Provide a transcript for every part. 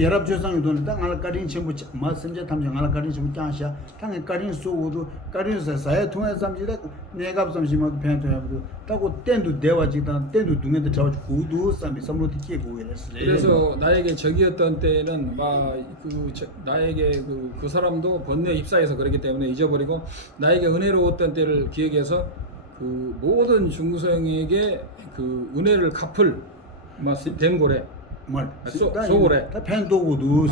열압 조상이 돈을 딱 알까린 전부 맞습니다. 탐정 알까린 전부 짱샤. 당에 까린 쏘고도 까린서 사야 통해 삼지다 내가 삼지만 팬토야도 따고 땐도 대화지다 땐도 동네도 잡아 구도 삼이 삼로티 끼고 이랬어. 그래서 나에게 적이었던 때는 막 나에게 그 사람도 번뇌 입사해서 그랬기 때문에 잊어버리고 나에게 은혜로웠던 때를 기억해서 그 모든 중생에게 그 은혜를 갚을 막 뱀고래 소고래 팬도고도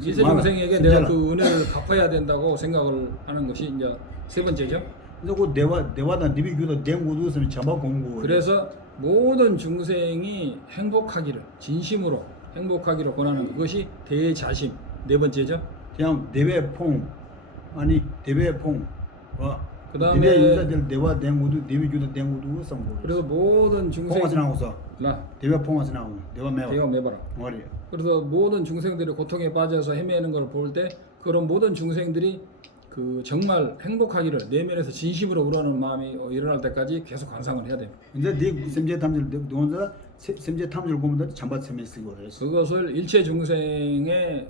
이세 중생에게 내가 그 은혜를 갚아야 된다고 생각을 하는 것이 이제 세 번째죠. 그리고 대화다 니비교도 댕고도 삼이 잡아 공고. 그래서 모든 중생이 행복하기를 진심으로 행복하기를 권하는 그것이 대자심 네 번째죠. 그냥 대배퐁 아니 대배퐁 그다음에 인자들 대화 댕고도 니비교도 댕고도 삼고. 그래서 모든 중생 퐁아서 나오서 대배퐁아서 나오고 대화 매봐라. 머리. 그래서 모든 중생들이 고통에 빠져서 헤매는 걸 볼 때 그런 모든 중생들이 그 정말 행복하기를 내면에서 진심으로 우러나는 마음이 일어날 때까지 계속 관상을 해야 됩니다. 이제 네 sem제 탐질 동원자 sem제 탐질 고문다 참바 sem에 쓰고 그래서 그것을 일체 중생에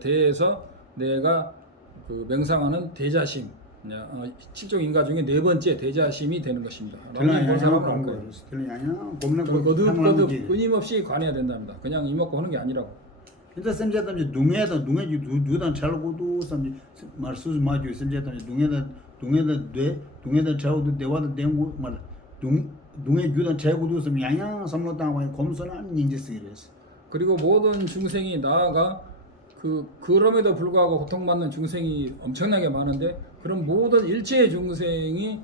대해서 내가 그 명상하는 대자심, 칠종 인가 중에 네 번째 대자심이 되는 것입니다. 거듭 끊임없이 관해야 된답니다. 그냥 이먹고 하는 게 아니라고. 진짜 sem제 탐질 동해다 두단 잘고도 삼지 말수 마주 sem제 탐질 동해다 자고도 대화도 댕고 말 동해 주단 자고도 삼 양양 삼로 땅에 검선한 인지스 이랬어. 그리고 모든 중생이 나아가 그럼에도 불구하고 고통받는 중생이 엄청나게 많은데 그런 모든 일체의 중생이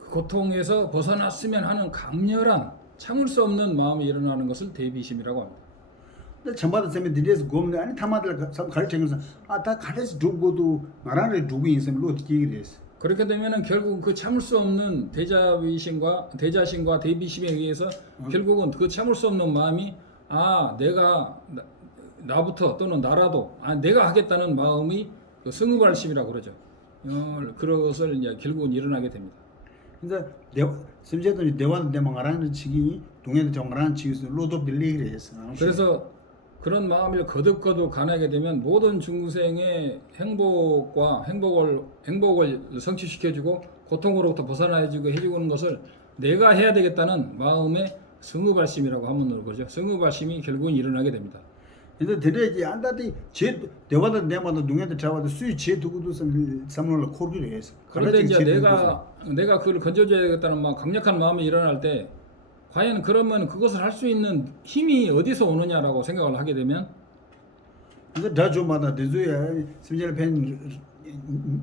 그 고통에서 벗어났으면 하는 강렬한 참을 수 없는 마음이 일어나는 것을 대비심이라고 합니다. 근데 전바다 쌤이 드레스 곰네 아니 타마들 가르치면서 다 가르치 두고도 나라를 두고 있으면 어떻게 이랬어. 그렇게 되면은 결국 그 참을 수 없는 대자심과 대비심에 의해서 결국은 그 참을 수 없는 마음이 내가 나부터 또는 나라도 내가 하겠다는 마음이 그 승우발심이라고 그러죠. 그것을 이제 결국은 일어나게 됩니다. 근데 심지어도 대화는 대망하라는 치기 동해도 정말하는 치기서 로도 빌리기를 했어. 그래서 그런 마음을 거듭거듭 가나게 되면 모든 중생의 행복을 성취시켜주고 고통으로부터 벗어나주고 해주는 것을 내가 해야 되겠다는 마음의 승우발심이라고 하면 그러죠. 승우발심이 결국은 일어나게 됩니다. 근데 대레지 안다디 제 대화도 내마다 동해도 잡아도 수위 제 두고도 삼로를 코르기를 했어. 그런데 이제 내가 그걸 건져줘야겠다는 막 강력한 마음이 일어날 때 과연 그러면 그것을 할 수 있는 힘이 어디서 오느냐라고 생각을 하게 되면 근데 다조마다 대조야 심지어 팬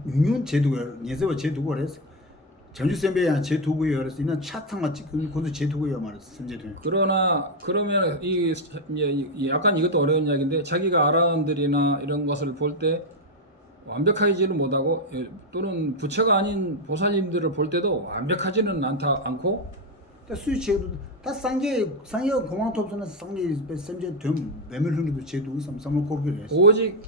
유년 제도가 예세와 제도가 그랬어. 전주 쌤배야 제도고요 그래서 이는 차탕만 찍고 그것도 제도고요 말했어. 심지어 그러나 그러면 이 약간 이것도 어려운 이야기인데 자기가 아라한들이나 이런 것을 볼 때 완벽하지는 못하고 또는 부처가 아닌 보살님들을 볼 때도 완벽하지는 않고 수치도 다 상계 공항톱선은 상계 쌤제 됨 매물hun도 제도 삼삼로 코르기를 했어. 오직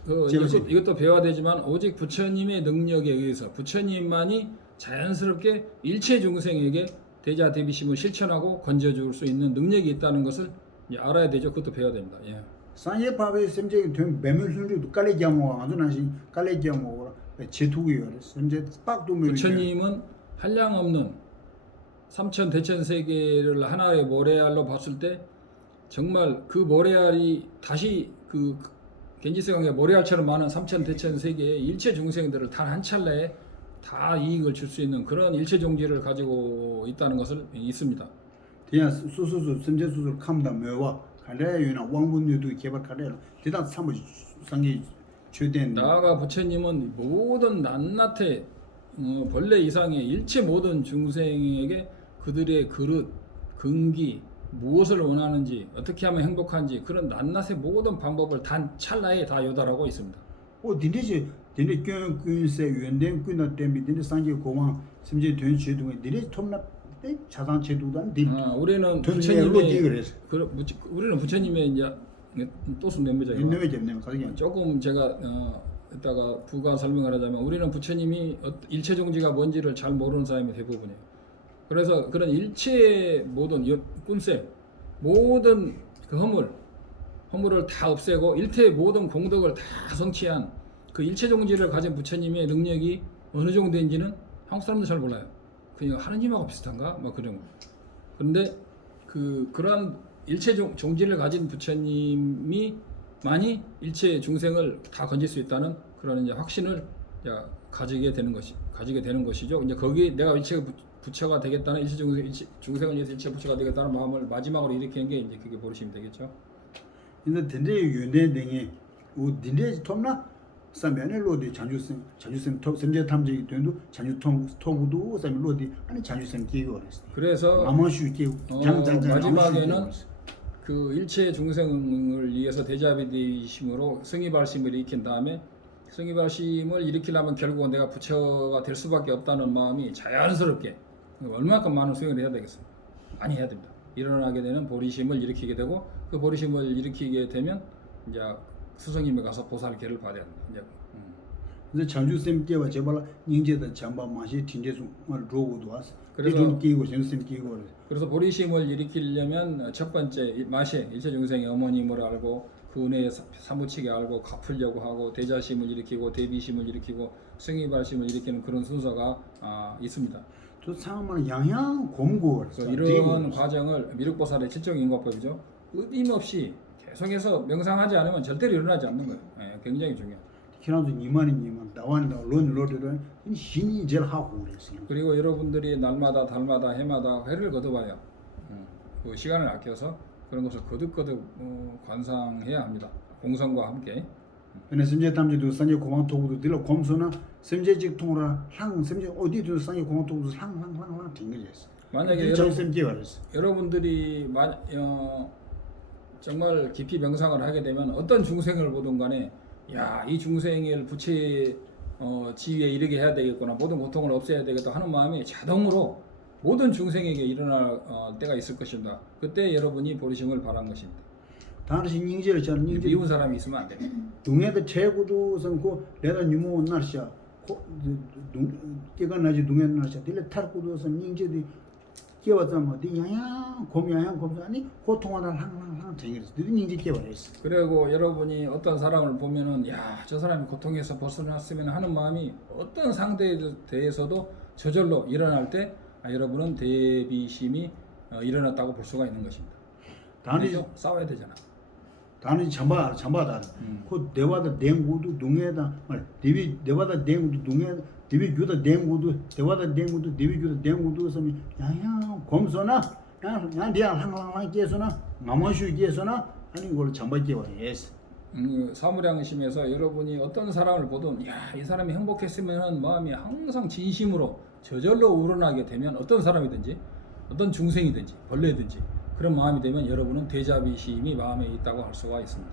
이것도 배워야 되지만 오직 부처님의 능력에 의해서 부처님만이 자연스럽게 일체 중생에게 대자 대비심을 실천하고 건져줄 수 있는 능력이 있다는 것을 알아야 되죠. 그것도 배워야 됩니다. 예. 상계 파베 쌤제 됨 매물hun도 깔레기야모 아주 나시 깔레기야모 제도고요. 쌤제 빡도 부처님은 한량없는 삼천 대천 세계를 하나의 모래알로 봤을 때 정말 그 모래알이 다시 그 겐지스강의 모래알처럼 많은 삼천 대천 세계의 일체 중생들을 단 한 찰나에 다 이익을 줄 수 있는 그런 일체 종지를 가지고 있다는 것을 있습니다. 그냥 수수수 쌤제수술 감다 매와 가래유나 왕분유도 개발 가래 대단 삼부 상계 최대한 나아가 부처님은 모든 낱낱의 벌레 이상의 일체 모든 중생에게 그들의 그릇, 근기, 무엇을 원하는지, 어떻게 하면 행복한지 그런 낱낱의 모든 방법을 단 찰나에 다 요달하고 있습니다. 니네지 니네 꾼세 유엔된 꾼나 때문에 니네 상계 공항 심지어 된 제도에 니네 톱나 자산 제도단 우리는 부처님의 이제 또순 멤버죠. 조금 제가 이따가 부가 설명을 하자면 우리는 부처님이 일체 종지가 뭔지를 잘 모르는 사람이 대부분이에요. 그래서 그런 일체 모든 꾼세 모든 그 허물을 다 없애고 일체의 모든 공덕을 다 성취한 그 일체 종지를 가진 부처님의 능력이 어느 정도인지는 한국 사람들 잘 몰라요. 그냥 하느님하고 비슷한가? 뭐 그런. 그런데 그러한 일체 종지를 가진 부처님이 많이 일체 중생을 다 건질 수 있다는 그런 이제 확신을 이제 가지게 되는 것이죠. 이제 거기 내가 일체 부처가 되겠다는 일체 중생을 위해서 일체 부처가 되겠다는 마음을 마지막으로 일으키는 게 이제 그게 보르심이 되겠죠. 근데 덴데 유네 등에 우 덴데 톰나 삼면에 로디 장주생 톱 sem제 탐지 된도 장주 톰도 삼 로디 아니 장주생 기고 그래서 아마슈 기고 장장장 마지막에는 그 일체 중생을 위해서 대자비 되심으로 승의발심을 일으킨 다음에 승의발심을 일으키려면 결국은 내가 부처가 될 수밖에 없다는 마음이 자연스럽게 얼마큼 많은 수행을 해야 되겠습니까? 많이 해야 됩니다. 일어나게 되는 보리심을 일으키게 되고 그 보리심을 일으키게 되면 이제 수성님에 가서 보살계를 받아야 됩니다. 이제 근데 장주생 기와 제발 닝제의 잠바 마시 틴제중 로고도 왔어. 그래서 좀 끼고 장주생 끼고 그래서 보리심을 일으키려면 첫 번째 마시 일체 중생의 어머님을 알고 그 은혜에 사무치게 알고 갚으려고 하고 대자심을 일으키고 대비심을 일으키고 승의발심을 일으키는 그런 순서가 있습니다. 또 상황은 양양 공고 이런 과정을 미륵보살의 칠정인과법이죠. 끊임없이 계속해서 명상하지 않으면 절대로 일어나지 않는 거예요. 예, 굉장히 중요해요. 키라도 니만 나와는다 론로드는 힘이 제일 하고 그랬어요. 그리고 여러분들이 날마다 달마다 해마다 회를 거둬봐요. 그 시간을 아껴서 그런 것을 거듭 관상해야 합니다. 공성과 함께. 근데 sem제 탐지도 산제 공항 도구도 들어 검소나 sem제 직통으로 항 sem제 어디도 산제 공항 도구도 항 튕겨졌어. 만약에 sem제 말했어. 여러분들이 정말 깊이 명상을 하게 되면 어떤 중생을 보든 간에 야, 이 중생을 부처의 지위에 이르게 해야 되겠구나, 모든 고통을 없애야 되겠다 하는 마음이 자동으로 모든 중생에게 일어날 때가 있을 것입니다. 그때 여러분이 보리심을 바란 것입니다. 당신 닝제를 전 닝제 미운 사람이 있으면 안 됩니다. 동해도 최고도 선고 내가 유모 날씨야 깨가 나지 동해 날씨야 딜레 탈고도 선 닝제디 깨워서 뭐 양양 곰양양 곰 아니 고통하는 항상 쟁이랬어. 닝제 깨워랬어. 그리고 여러분이 어떤 사람을 보면은 야, 저 사람이 고통에서 벗어났으면 하는 마음이 어떤 상대에 대해서도 저절로 일어날 때 여러분은 대비심이 일어났다고 볼 수가 있는 것입니다. 단지 싸워야 되잖아. 단지 잠바다. 그 대화다 댕고도 동해다 말 대비 대화다 댕고도 동해 대비 주다 댕고도 대화다 댕고도 대비 주다 댕고도 섬이 양양 곰소나 야 대한 항상 깨서나 나머지 깨서나 아니 이걸 잠바 깨워 예스. 사무량심에서 여러분이 어떤 사람을 보든 야, 이 사람이 행복했으면 하는 마음이 항상 진심으로 저절로 우러나게 되면 어떤 사람이든지 어떤 중생이든지 벌레든지 그런 마음이 되면 여러분은 대자비심이 마음에 있다고 할 수가 있습니다.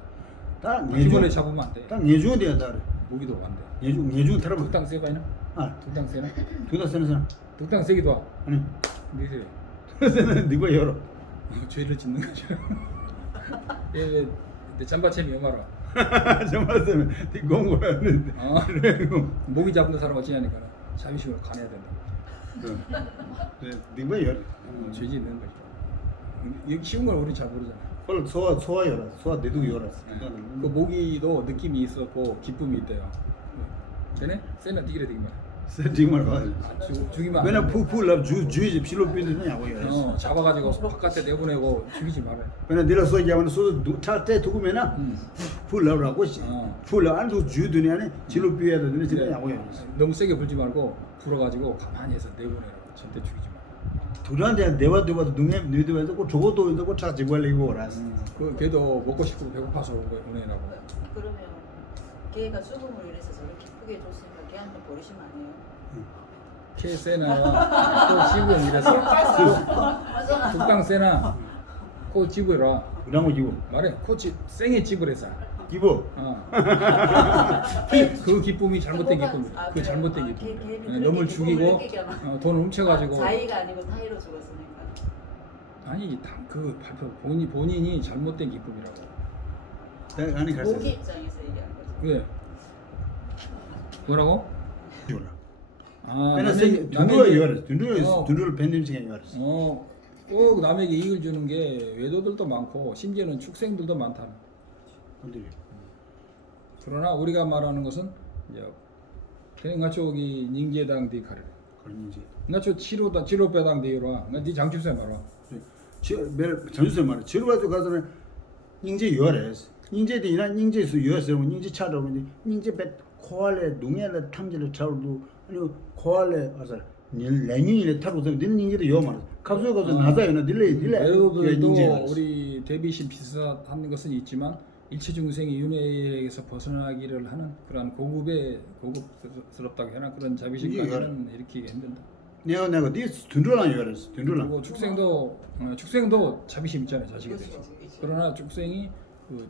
바퀴벌레 잡으면 안 돼. 딱 내주면 돼야 다. 무기도 안 돼. 내주 들어. 득당 세가 있나? 득당 세나? 두다 쓰는 사람. 득당 세기도 와. 아니. 니세. 그래서는 네가 열어. 죄를 짓는 거죠. 예, 내 잠바챔이 얼마라? 잠바 쓰면 네 공부하는데. 모기 잡는 사람 어찌냐니까 자비심을 가내야 된다. 네가 열어. 죄 짓는 거죠. 여기 쉬운 걸 우리 잘 모르잖아. 원래 소화 열어. 소화 내도 열어. 그 모기도 느낌이 있었고 기쁨이 있대요. 되네? 세나 띠기래 되기만. 정말 봐. 죽이면 맨날 푸풀라 주지 필로핀은 야고요. 잡아가지고 바깥에 내보내고 죽이지 말아요. 맨날 내려서 얘기하면 소도 차때 두고면은 풀라라고 풀라 안도 주드니 안에 필로핀에도 되는 진짜 야고요. 너무 세게 불지 말고 불어가지고 가만히 해서 내보내라고. 절대 죽이지 마. 둘한테 내와도 눈에 뇌도에서 꼭 저것도 있고 차지 벌리고 오라스. 그 걔도 먹고 싶고 배고파서 오네라고. 그러면 걔가 수금을 이래서 저렇게 기쁘게 해줬으니까 걔한테 버리시면 안 해요? 세나 코 집은 이래서 북당 세나 코 집으라. 그런 거 기부. 말해 코치 생에 집으래서. 기부. 그 기쁨이 잘못된 기쁨이야. 그 잘못된 기쁨. 놈을 죽이고 돈을 훔쳐가지고. 자의가 아니고 타의로 죽었으니까. 아니 그 발표 본인이 잘못된 기쁨이라고. 아니 가서. 모기 입장에서 얘기하는 거죠. 왜? 뭐라고? 맨날 dundu를 열어. dundu를 밴딩 열었어. 꼭 남에게 이익을 주는 게 외도들도 많고 심지어는 축생들도 많다. 어디 그러나 우리가 말하는 것은 이제 대응가쪽이 닝제당 디 가르래. 그런 이제 나초 치료배당 디로와 네 장주세 말아. 매일 전주세 말이야. 지루가지고 가서는 닝제 요래스. 닝제 디나 닝제수 요래서 닝제 차도는데 닝제 배 코알레 농에를 탐지를 차도 아니고 코알레 와서 레니에 타고서 닝제도 요 말이야. 가서 나자요나 딜레 외도들도 우리 대비심 비슷한 것은 있지만 일체 중생이 윤회에서 벗어나기를 하는 그러한 고급스럽다고 해나 그런 자비심까지는 일으키기 힘들다. 내가 네 둔돌랑 요래스. 둔돌랑. 그리고 축생도 자비심 있잖아요, 자식에 대해서. 그러나 축생이 그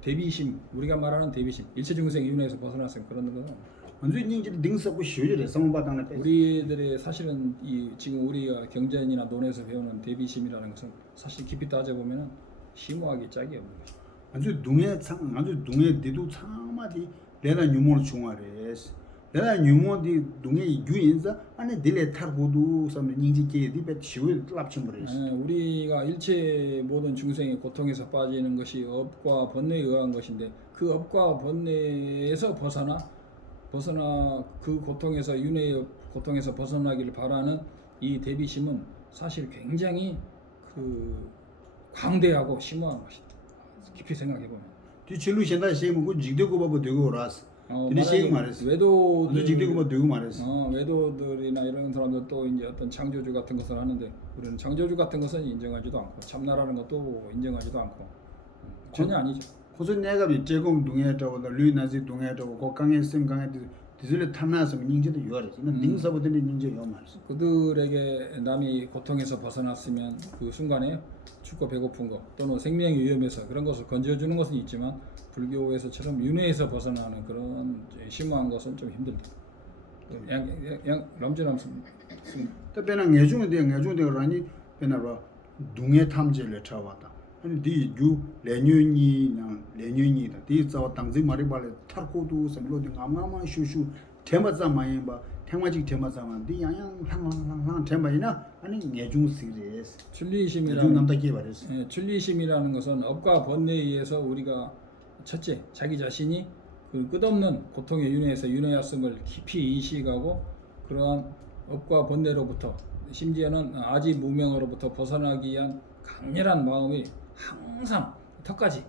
대비심, 우리가 말하는 대비심, 일체 중생 윤회에서 벗어났으면 그런 거는 완전 닝제 닝서고 쉬어지래. 성바당에 빼. 우리들의 사실은 이 지금 우리가 경전이나 논에서 배우는 대비심이라는 것은 사실 깊이 따져 보면은 심오하게 짝이 없는 거죠. 아주 동해 대도 참마디 내가 유모를 중화래스. 내가 유모디 동해 유인자 안에 딜레 타고도 섬 닝지게 디베 쉬어 lap침 버리스. 우리가 일체 모든 중생의 고통에서 빠지는 것이 업과 번뇌에 의한 것인데 그 업과 번뇌에서 벗어나 그 고통에서 윤회의 고통에서 벗어나기를 바라는 이 대비심은 사실 굉장히 그 광대하고 심오한 것이다. 깊이 생각해 보면. 뒤 진로 현대 시행은 그 직대고 바보 되고 라스. 근데 시행 말했어. 외도들 직대고 뭐 되고 말했어. 외도들이나 이런 사람들 또 이제 어떤 창조주 같은 것을 하는데 우리는 창조주 같은 것은 인정하지도 않고 참나라는 것도 인정하지도 않고 전혀 아니죠. 고선 내가 비제공 동해라고 류나지 동해라고 고강에 생강에 디슬레 탐나서 닝제도 요래스. 닝서보더니 닝제 요 말했어. 그들에게 남이 고통에서 벗어났으면 그 순간에 춥고 배고픈 거 또는 생명이 위험해서 그런 것을 건져주는 것은 있지만 불교에서처럼 윤회에서 벗어나는 그런 심오한 것은 좀 힘들다. 양 람주남 또 배는 내중에 배나로 동해 탐지를 쳐왔다. 아니 디유 레뉴니다. 디 자와 당지 말이 발에 타고도 섬로딩 아마마 슈슈 테마자 마이 바 태마직 테마자만 디 양양 항 테마이나 아니 내중 시리스. 출리심이라는 것은 업과 번뇌에 의해서 우리가 첫째 자기 자신이 그 끝없는 고통의 윤회에서 윤회였음을 깊이 인식하고 그러한 업과 번뇌로부터 심지어는 아지 무명으로부터 벗어나기 위한 강렬한 마음이 항상 턱까지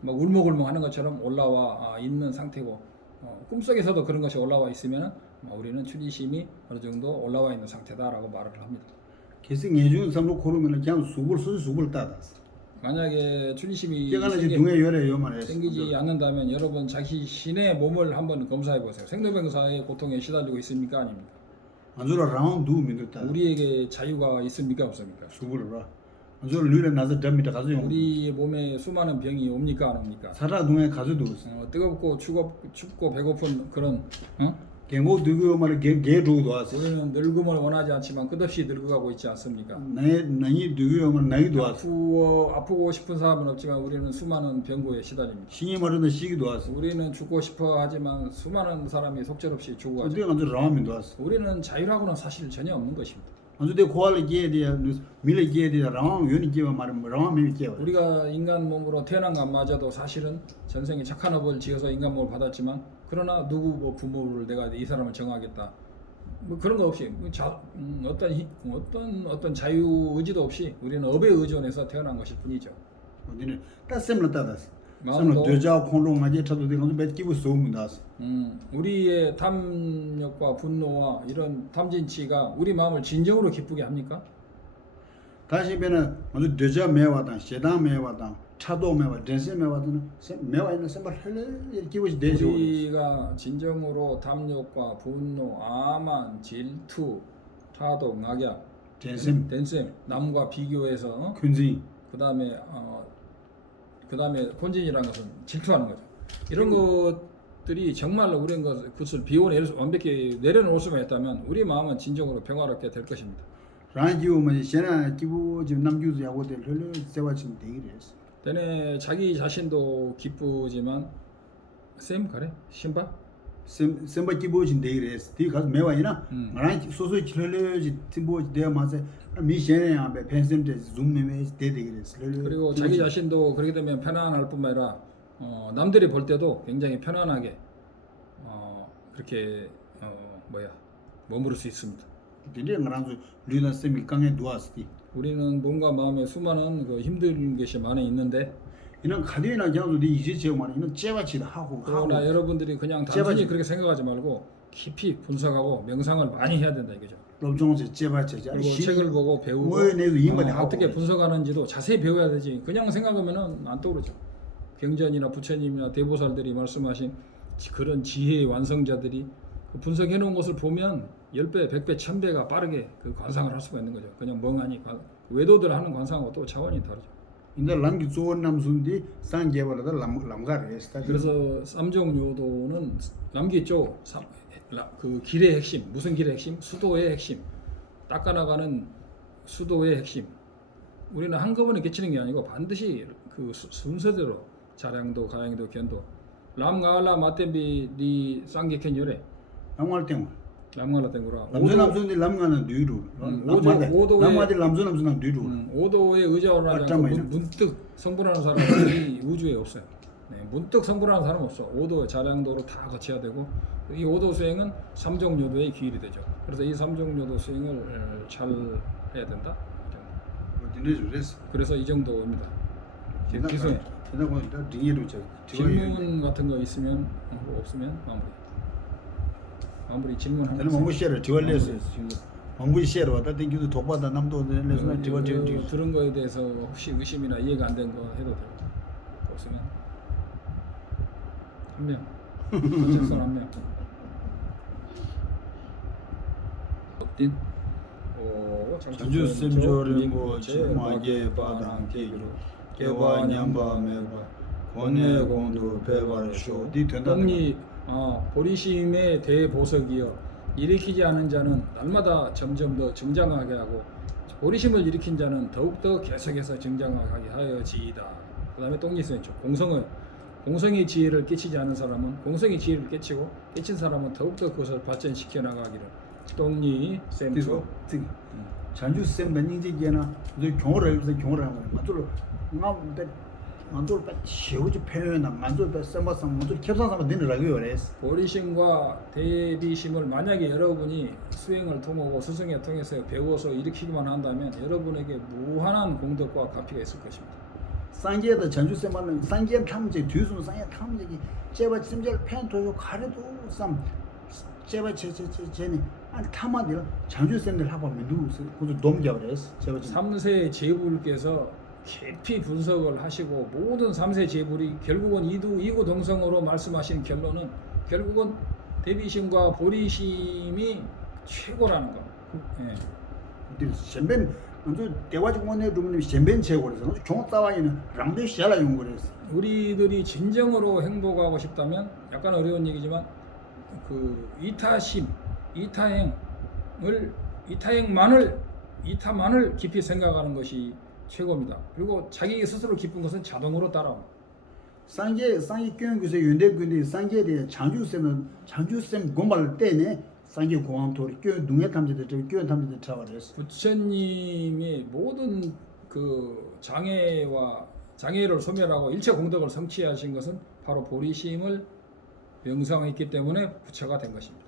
막 울먹울먹 하는 것처럼 올라와 있는 상태고 꿈속에서도 그런 것이 올라와 있으면 우리는 출리심이 어느 정도 올라와 있는 상태다라고 말을 합니다. 계속 내중 삼로 고르면 그냥 수불 따다스. 만약에 출리심이 생기지 않는다면 여러분 자신의 몸을 한번 검사해 보세요. 생로병사의 고통에 시달리고 있습니까 아닙니까? 안주라 라운드 민도다. 우리에게 자유가 있습니까 없습니까? 수불라. 안주라 류에 나서 담미다 가지고 우리 몸에 수많은 병이 옵니까 안 옵니까? 살아 동에 가져도 뜨겁고 춥고 배고픈 그런 갱고 두고 말 개도도 왔어. 우리는 늙음을 원하지 않지만 끝없이 늙어가고 있지 않습니까? 나이 두고 말 나이도 왔어. 아프고 싶은 사람은 없지만 우리는 수많은 병고에 시달립니다. 신이 말하는 시기도 왔어. 우리는 죽고 싶어 하지만 수많은 사람이 속절없이 죽어가죠. 어디 안주 라면도 왔어. 우리는 자유라고는 사실 전혀 없는 것입니다. 안주 대 고알에 기에디야 밀에 기에디야 라면 요니 기와 말은 라면 기와. 우리가 인간 몸으로 태어난 것마저도 사실은 전생에 착한 업을 지어서 인간 몸을 받았지만 그러나 누구 뭐 부모를 내가 이 사람을 정하겠다 뭐 그런 거 없이 어떤 자유 의지도 없이 우리는 업에 의존해서 태어난 것일 뿐이죠. 어디는 따셈을 따다스. 마음도 되자 콘롱 맞이 쳐도 되는 몇 기부 소문다스. 우리의 탐욕과 분노와 이런 탐진치가 우리 마음을 진정으로 기쁘게 합니까? 다시 배는 아주 되자 매와다 세다 매와다 차도 매와 dense 매와는 매와 있는 선발 헬 기부지 되죠. 우리가 진정으로 탐욕과 분노, 아만, 질투, 타도, 낙약, 댄셈, 남과 비교해서 근지 그다음에 본진이라는 것은 질투하는 거죠. 이런 것들이 정말로 우리는 그것을 완벽히 내려놓을 수만 있다면 우리 마음은 진정으로 평화롭게 될 것입니다. 라지오만 세나 기부 지금 남주지 하고 될 헬 세와진 되기래서. 때문에 자기 자신도 기쁘지만 쌤 가래 신바 semba kiboji deires ti gas mewaina ran soso chileleji timboji de 마세 미션에 앞에 펜센데 줌메메 데데ires 그리고 자기 자신도 그렇게 되면 편안할 뿐만 아니라 남들이 볼 때도 굉장히 편안하게 그렇게 머무를 수 있습니다. 근데 나랑도 리나 셈이 강에 누웠지 우리는 뭔가 마음에 수많은 그 힘든 것이 많이 있는데 이런 가디나 장도 이제 제만 이는 제와치다 하고 그러나 여러분들이 그냥 단순히 그렇게 생각하지 말고 깊이 분석하고 명상을 많이 해야 된다 이거죠. 엄청서 제와치 그리고 책을 보고 배우고 어떻게 분석하는지도 자세히 배워야 되지. 그냥 생각하면은 안 떠오르죠. 경전이나 부처님이나 대보살들이 말씀하신 그런 지혜의 완성자들이 그 분석해 놓은 것을 보면 10배, 100배, 1000배가 빠르게 그 관상을 할 수가 있는 거죠. 그냥 멍하니 외도들 하는 관상하고 또 차원이 다르죠. 인데 랑기 좋은 남순디 상계벌다 람가레스타 그래서 삼종요도는 남기 쪽 그 길의 핵심, 무슨 길의 핵심? 수도의 핵심. 닦아나가는 수도의 핵심. 우리는 한꺼번에 깨치는 게 아니고 반드시 그 순서대로 자량도, 가양도, 견도. 람가알라 마템비 리 쌍기켄요래. 남할 때 람가알라 땡구라. 남순디 람가는 뒤로 남마디 남순 뒤로 오도에 의자를 하지 문득 성불하는 사람이 우주에 없어요. 네, 문득 성불하는 사람 없어. 오도의 자량도로 다 거쳐야 되고 이 오도 수행은 삼종요도의 기일이 되죠. 그래서 이 삼종요도 수행을 잘 해야 된다. 그래서 이 정도입니다. 기수해. 질문 같은 거 있으면 없으면 마무리 질문 한. 저는 몽고 쉐어 디월레스 몽고 쉐어 왔다 땡기도 독바다 남도 내려서 디월 들은 거에 대해서 혹시 의심이나 이해가 안 된 거 해도 돼요. 없으면 한 명. 어쨌든 한 명. 어딘? 전주 셈조를 뭐 제마게 바랑 계기로 개와 냠바 메바 권내 공도 배발쇼 디 된다. 똥이 보리심의 대보석이여 일으키지 않은 자는 날마다 점점 더 증장하게 하고 보리심을 일으킨 자는 더욱더 계속해서 증장하게 하여지이다. 그 다음에 똥리스죠. 공성의 지혜를 깨치지 않은 사람은 공성의 지혜를 깨치고 깨친 사람은 더욱더 그것을 발전시켜 나가기를. 똥리 셈조 전주 셈 난인지게나 너 경호를 해서 경호를 하는 거야. 만들 때 시우지 표현나 만들 때 셈바상 만들 캡상상 되느라고 그래서 보리심과 대비심을 만약에 여러분이 수행을 통하고 스승에 통해서 배워서 일으키기만 한다면 여러분에게 무한한 공덕과 가피가 있을 것입니다. 상계의 전주 셈만은 상계 탐지 뒤순 상계 탐지기 제바 심절 펜토요 가래도 쌈 제바 제니 아니 탐한들 전주 셈들 하면 누구서 그것도 넘겨 그래서 제가 3세 제불께서 깊이 분석을 하시고 모든 3세 제불이 결국은 이구 동성으로 말씀하신 결론은 결국은 대비심과 보리심이 최고라는 거. 예. 셈벤 먼저 대화지 원내 두면 셈벤 최고라서 종합 따와이는 랑데 시알라 용 그래서 우리들이 진정으로 행복하고 싶다면 약간 어려운 얘기지만 그 이타만을 깊이 생각하는 것이 최고입니다. 그리고 자기 스스로 기쁜 것은 자동으로 따라옵니다. 상계 교육에서 윤대군이 상계에 장주쌤 공부할 때네 상계 공항토리 교육 능력 탐지들 교육 탐지들 차원에서 부처님이 모든 그 장애를 소멸하고 일체 공덕을 성취하신 것은 바로 보리심을 명상했기 때문에 부처가 된 것입니다.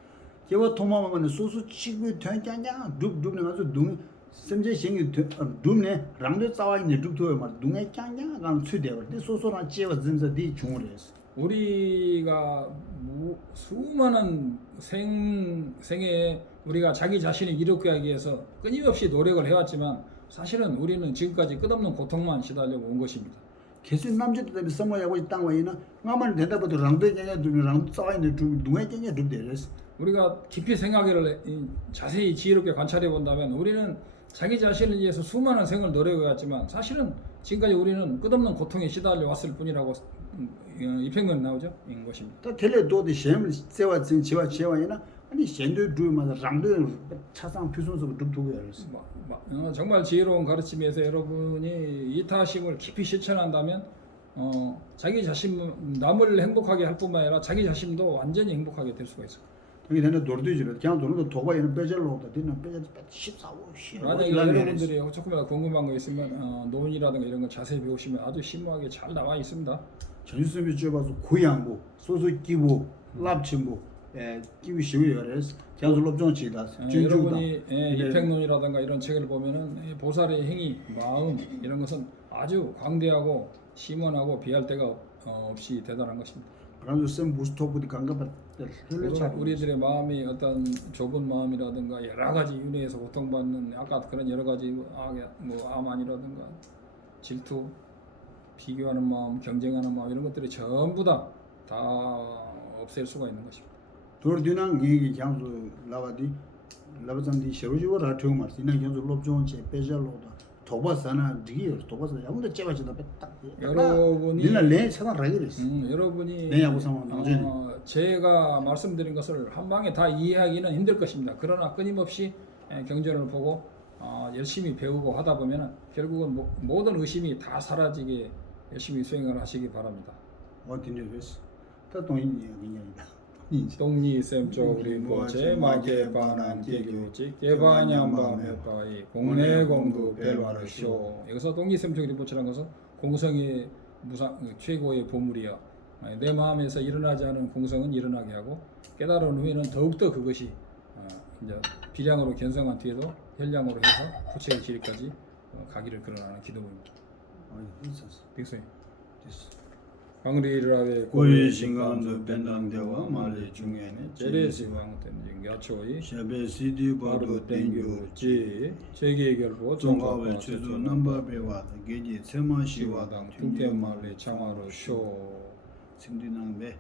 개와 도마만 소수 치고 된장장 룹룹네 가서 둥 semje shingi dumne rangde tsawa ine duktoyo ma dung에 짱짱 간 추대요. 근데 소소란 제와 진짜 디 중으로스. 우리가 수많은 생에 우리가 자기 자신을 이롭게 하기 위해서 끊임없이 노력을 해왔지만 사실은 우리는 지금까지 끝없는 고통만 시달려고 온 것입니다. 계속 남자들 때문에 써모야고 있단 거이나 nga만 대답도 랑데 냥냥 랑 tsawa ine dung에 짱짱 duk데레스. 우리가 깊이 생각을 자세히 지혜롭게 관찰해 본다면 우리는 자기 자신을 위해서 수많은 생을 노력해왔지만 사실은 지금까지 우리는 끝없는 고통에 시달려 왔을 뿐이라고 입행은 나오죠. 인 것입니다. 또 텔레도도 셴 세와 지와이나 아니 셴도 두마다 랑도 차상 표준서 둑둑이었어. 정말 지혜로운 가르침에서 여러분이 이타심을 깊이 실천한다면 자기 자신 남을 행복하게 할 뿐만 아니라 자기 자신도 완전히 행복하게 될 수가 있어. 여기 되는 돌도지래. 그냥 돌도 도바이는 빼절로 오다. 뒤는 빼절 14호 시. 만약에 여러분들이 조금이라도 궁금한 거 있으면 논이라든가 이런 거 자세히 배우시면 아주 심오하게 잘 나와 있습니다. 전수님이 줘봐서 고양부, 소소기부, 납침부, 기부 시위가 그래서 장술롭정치다. 여러분이 입행론이라든가 이런 책을 보면은 보살의 행위, 마음 이런 것은 아주 광대하고 심원하고 비할 데가 없이 대단한 것입니다. 그래서 쌤 무스토프디 강가밭 우리들의 마음이 어떤 좁은 마음이라든가 여러 가지 윤회에서 고통받는 아까 그런 여러 가지 암환이라든가 질투, 비교하는 마음, 경쟁하는 마음 이런 것들이 전부 다 없앨 수가 있는 것입니다. 돌디난 얘기 장수 라바디 라바잔디 셔로지고 라트오 마스 이나 장수 롭정치 빼절로다. 도바사나 디기요. 도바사 아무도 제바지다 딱. 여러분이 니나 레 차단 라기랬어. 여러분이 내 야구 상황 나중에. 제가 말씀드린 것을 한 방에 다 이해하기는 힘들 것입니다. 그러나 끊임없이 경전을 보고 열심히 배우고 하다 보면 결국은 모든 의심이 다 사라지게 열심히 수행을 하시기 바랍니다. 어딘지 됐어. 또 동인이야 그냥이다. 동리 쌤쪽 림보체 마게 반한 개교지 개반양반메바이 공내공도 배바르쇼. 여기서 동리 쌤쪽 림보체라는 것은 공성의 최고의 보물이야. 내 마음에서 일어나지 않은 공성은 일어나게 하고 깨달은 후에는 더욱더 그것이 이제 비량으로 견성한 뒤에도 혈량으로 해서 부처의 지리까지 가기를 그러나는 기도입니다. 있었어. 빅소이 됐어. 방리라베 고위 신강도 벤당대와 말리 중에는 제레시왕 땐징 야초이 샤베시디 바로 바로 땡기로 땡규지 세계결보 종가의 최소 넘버베와 게지 세마시와 시와당 뚱tem말리 창화로 쇼 심디낭베